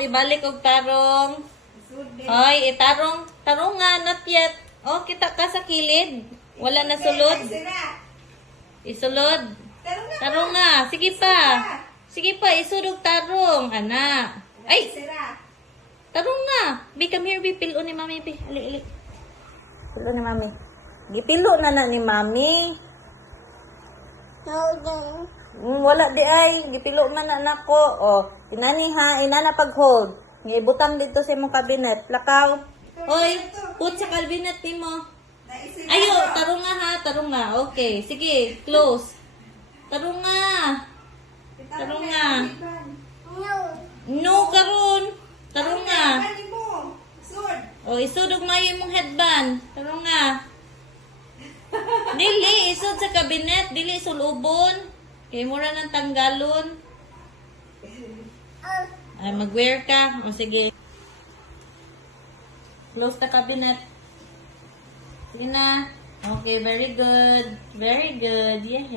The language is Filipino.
Ibalik og tarong. Hoy, itarong. Tarong nga, not yet. Oh, kita ka sa kilid. Wala na sulod. Isulod. Tarong nga. Sige pa. Sige pa, isurog tarong. Anak. Ay! Tarong nga. Bi, come here, Bi. Pilo ni Mami, Bi. Ali. Pilo ni Mami. Gipilo na ni Mami. Wala di ay. Gipilo man na nako. Oh, inani ha. Inana pag-hold. Ngibutang dito sa imong kabinet. Lakaw. Hoy, put sa kabinet ni mo. Ayo, tarong nga ha. Tarong nga. Okay. Sige, close. Tarong nga. Tarong nga. No, karon. Tarong nga. O, isudog mayo mong headband. Tarong nga. Dili, isud sa kabinet. Dili, sulubon. Kaya mura ng tanggalon. Ay, mag-wear ka. O, sige. Close the cabinet. Sige na. Okay, very good. Very good. Yeah.